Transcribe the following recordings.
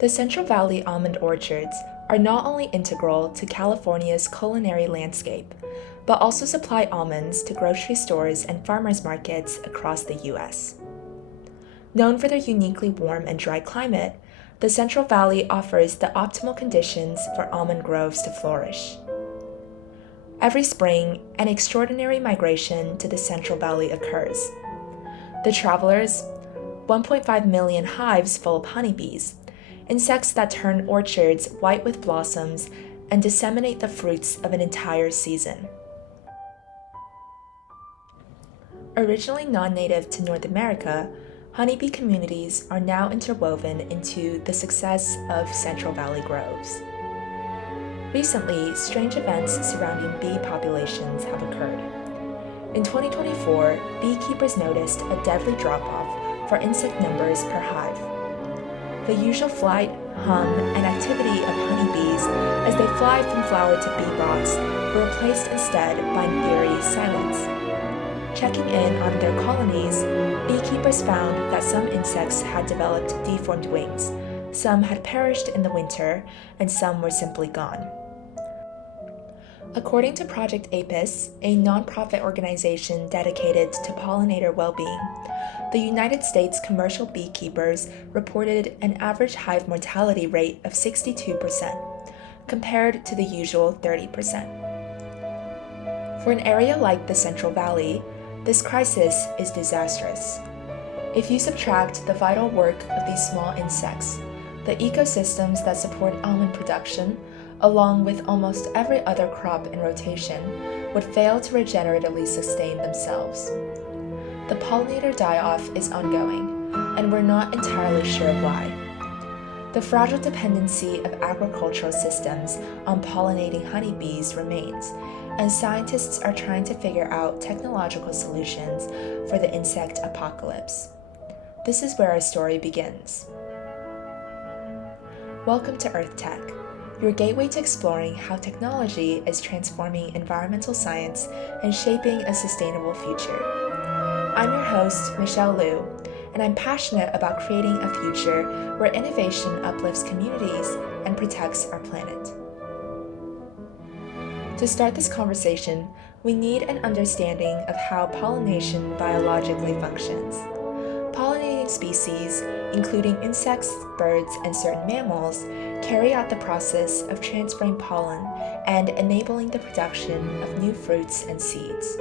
The Central Valley almond orchards are not only integral to California's culinary landscape, but also supply almonds to grocery stores and farmers markets across the U.S. Known for their uniquely warm and dry climate, the Central Valley offers the optimal conditions for almond groves to flourish. Every spring, an extraordinary migration to the Central Valley occurs. The travelers, 1.5 million hives full of honeybees, insects that turn orchards white with blossoms and disseminate the fruits of an entire season. Originally non-native to North America, honeybee communities are now interwoven into the success of Central Valley groves. Recently, strange events surrounding bee populations have occurred. In 2024, beekeepers noticed a deadly drop-off for insect numbers per hive. The usual flight, hum, and activity of honeybees as they fly from flower to bee box were replaced instead by an eerie silence. Checking in on their colonies, beekeepers found that some insects had developed deformed wings, some had perished in the winter, and some were simply gone. According to Project APIS, a nonprofit organization dedicated to pollinator well-being, the United States commercial beekeepers reported an average hive mortality rate of 62%, compared to the usual 30%. For an area like the Central Valley, this crisis is disastrous. If you subtract the vital work of these small insects, the ecosystems that support almond production, along with almost every other crop in rotation, would fail to regeneratively sustain themselves. The pollinator die-off is ongoing, and we're not entirely sure why. The fragile dependency of agricultural systems on pollinating honeybees remains, and scientists are trying to figure out technological solutions for the insect apocalypse. This is where our story begins. Welcome to Earthtech, your gateway to exploring how technology is transforming environmental science and shaping a sustainable future. I'm your host, Michelle Liu, and I'm passionate about creating a future where innovation uplifts communities and protects our planet. To start this conversation, we need an understanding of how pollination biologically functions. Pollinating species, including insects, birds, and certain mammals, carry out the process of transferring pollen and enabling the production of new fruits and seeds.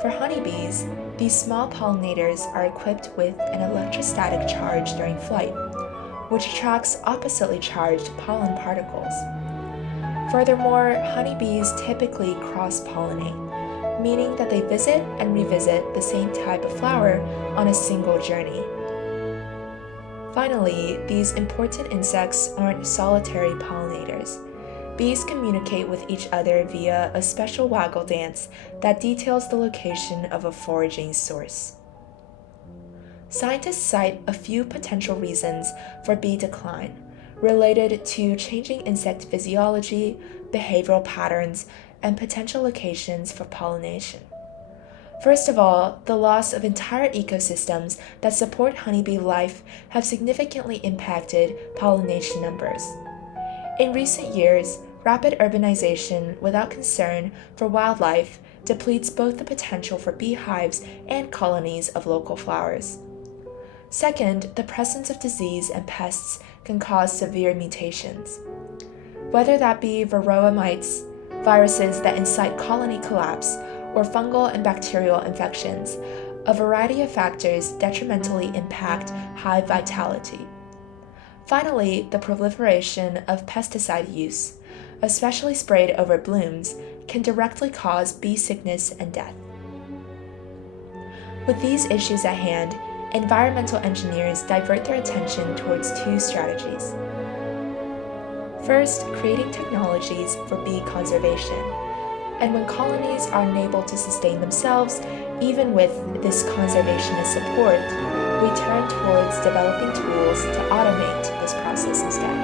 For honeybees, these small pollinators are equipped with an electrostatic charge during flight, which attracts oppositely charged pollen particles. Furthermore, honeybees typically cross-pollinate, meaning that they visit and revisit the same type of flower on a single journey. Finally, these important insects aren't solitary pollinators. Bees communicate with each other via a special waggle dance that details the location of a foraging source. Scientists cite a few potential reasons for bee decline, related to changing insect physiology, behavioral patterns, and potential locations for pollination. First of all, the loss of entire ecosystems that support honeybee life have significantly impacted pollination numbers. In recent years, rapid urbanization without concern for wildlife depletes both the potential for beehives and colonies of local flowers. Second, the presence of disease and pests can cause severe mutations. Whether that be varroa mites, viruses that incite colony collapse, or fungal and bacterial infections, a variety of factors detrimentally impact hive vitality. Finally, the proliferation of pesticide use, especially sprayed over blooms, can directly cause bee sickness and death. With these issues at hand, environmental engineers divert their attention towards two strategies. First, creating technologies for bee conservation. And when colonies are unable to sustain themselves, even with this conservationist support, we turn towards developing tools to automate this process instead.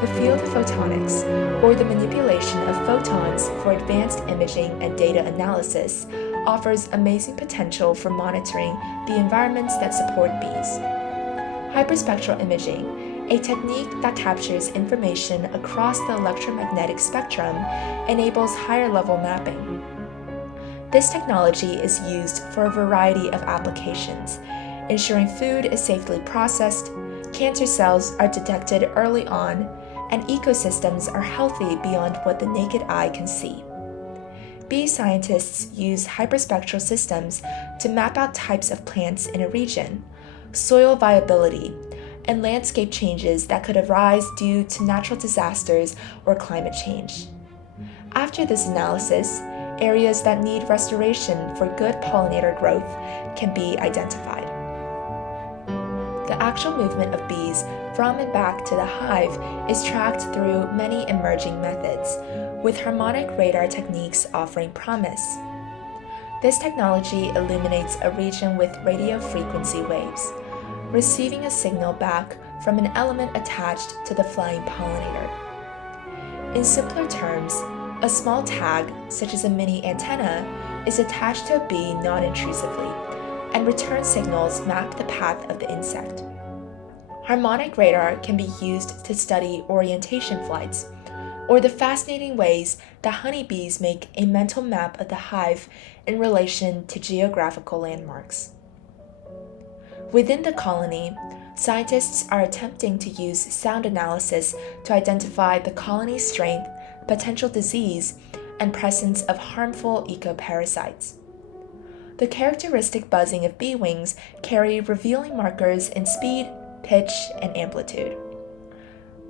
The field of photonics, or the manipulation of photons for advanced imaging and data analysis, offers amazing potential for monitoring the environments that support bees. Hyperspectral imaging, a technique that captures information across the electromagnetic spectrum, enables higher-level mapping. This technology is used for a variety of applications, ensuring food is safely processed, cancer cells are detected early on, and ecosystems are healthy beyond what the naked eye can see. Bee scientists use hyperspectral systems to map out types of plants in a region, soil viability, and landscape changes that could arise due to natural disasters or climate change. After this analysis, areas that need restoration for good pollinator growth can be identified. The actual movement of bees from and back to the hive is tracked through many emerging methods, with harmonic radar techniques offering promise. This technology illuminates a region with radio frequency waves, receiving a signal back from an element attached to the flying pollinator. In simpler terms, a small tag, such as a mini antenna, is attached to a bee non-intrusively, and return signals map the path of the insect. Harmonic radar can be used to study orientation flights, or the fascinating ways that honeybees make a mental map of the hive in relation to geographical landmarks. Within the colony, scientists are attempting to use sound analysis to identify the colony's strength, potential disease, and presence of harmful ecoparasites. The characteristic buzzing of bee wings carry revealing markers in speed, pitch, and amplitude.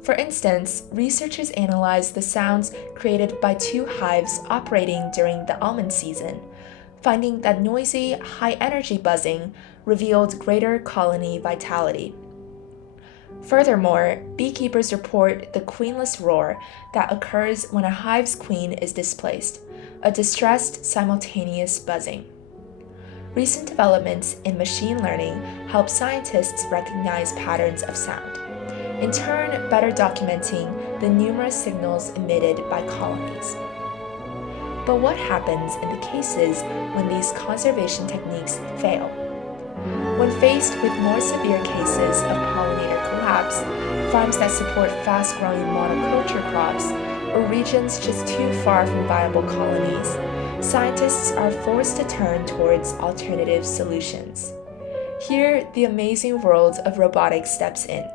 For instance, researchers analyzed the sounds created by two hives operating during the almond season, finding that noisy, high-energy buzzing revealed greater colony vitality. Furthermore, beekeepers report the queenless roar that occurs when a hive's queen is displaced, a distressed, simultaneous buzzing. Recent developments in machine learning help scientists recognize patterns of sound, in turn better documenting the numerous signals emitted by colonies. But what happens in the cases when these conservation techniques fail? When faced with more severe cases of pollinator collapse, farms that support fast-growing monoculture crops, or regions just too far from viable colonies, scientists are forced to turn towards alternative solutions. Here, the amazing world of robotics steps in.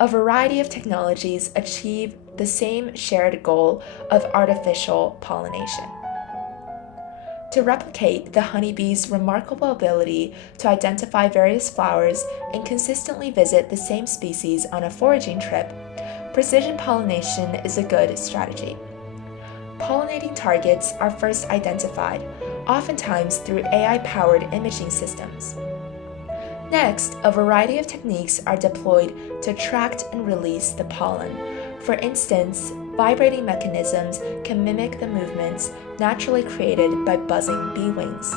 A variety of technologies achieve the same shared goal of artificial pollination. To replicate the honeybee's remarkable ability to identify various flowers and consistently visit the same species on a foraging trip, precision pollination is a good strategy. Pollinating targets are first identified, oftentimes through AI-powered imaging systems. Next, a variety of techniques are deployed to attract and release the pollen. For instance, vibrating mechanisms can mimic the movements naturally created by buzzing bee wings.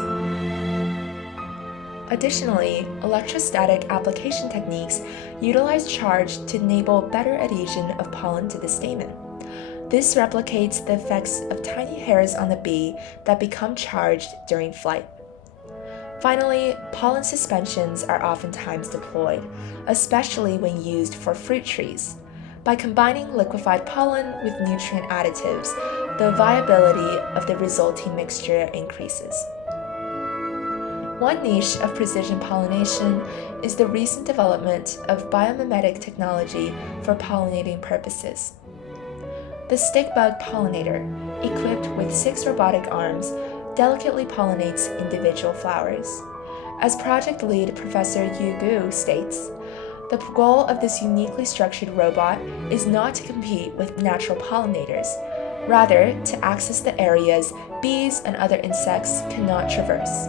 Additionally, electrostatic application techniques utilize charge to enable better adhesion of pollen to the stamen. This replicates the effects of tiny hairs on the bee that become charged during flight. Finally, pollen suspensions are oftentimes deployed, especially when used for fruit trees. By combining liquefied pollen with nutrient additives, the viability of the resulting mixture increases. One niche of precision pollination is the recent development of biomimetic technology for pollinating purposes. The stickbug pollinator, equipped with 6 robotic arms, delicately pollinates individual flowers. As project lead Professor Yu Gu states, the goal of this uniquely structured robot is not to compete with natural pollinators, rather to access the areas bees and other insects cannot traverse.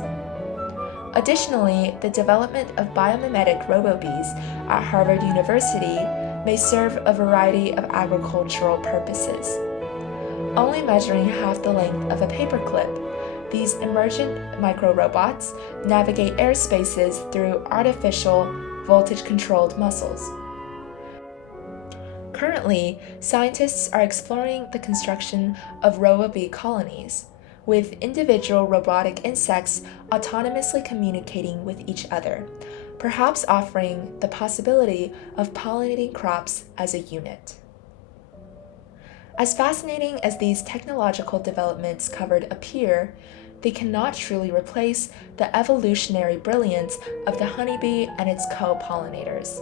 Additionally, the development of biomimetic robo-bees at Harvard University may serve a variety of agricultural purposes. Only measuring half the length of a paperclip, these emergent micro-robots navigate airspaces through artificial, voltage-controlled muscles. Currently, scientists are exploring the construction of robo-bee colonies, with individual robotic insects autonomously communicating with each other, perhaps offering the possibility of pollinating crops as a unit. As fascinating as these technological developments covered appear, they cannot truly replace the evolutionary brilliance of the honeybee and its co-pollinators.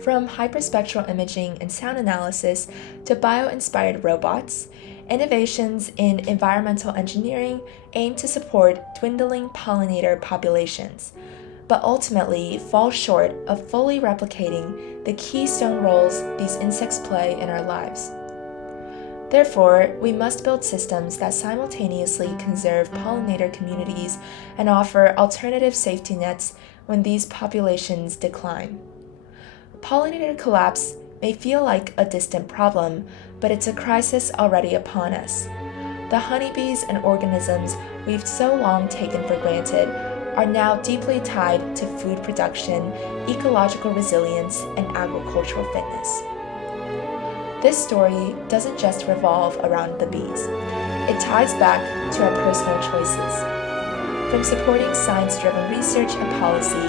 From hyperspectral imaging and sound analysis to bio-inspired robots, innovations in environmental engineering aim to support dwindling pollinator populations, but ultimately fall short of fully replicating the keystone roles these insects play in our lives. Therefore, we must build systems that simultaneously conserve pollinator communities and offer alternative safety nets when these populations decline. Pollinator collapse may feel like a distant problem, but it's a crisis already upon us. The honeybees and organisms we've so long taken for granted are now deeply tied to food production, ecological resilience, and agricultural fitness. This story doesn't just revolve around the bees. It ties back to our personal choices. From supporting science-driven research and policy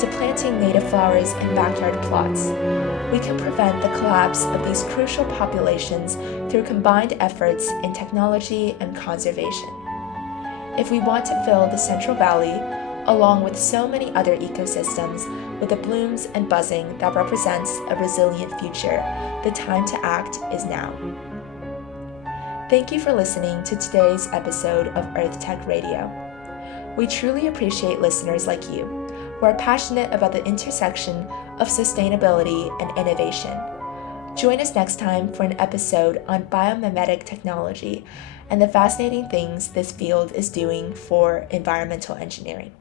to planting native flowers in backyard plots, we can prevent the collapse of these crucial populations through combined efforts in technology and conservation. If we want to fill the Central Valley, along with so many other ecosystems, with the blooms and buzzing that represents a resilient future, the time to act is now. Thank you for listening to today's episode of Earthtech Radio. We truly appreciate listeners like you, who are passionate about the intersection of sustainability and innovation. Join us next time for an episode on biomimetic technology and the fascinating things this field is doing for environmental engineering.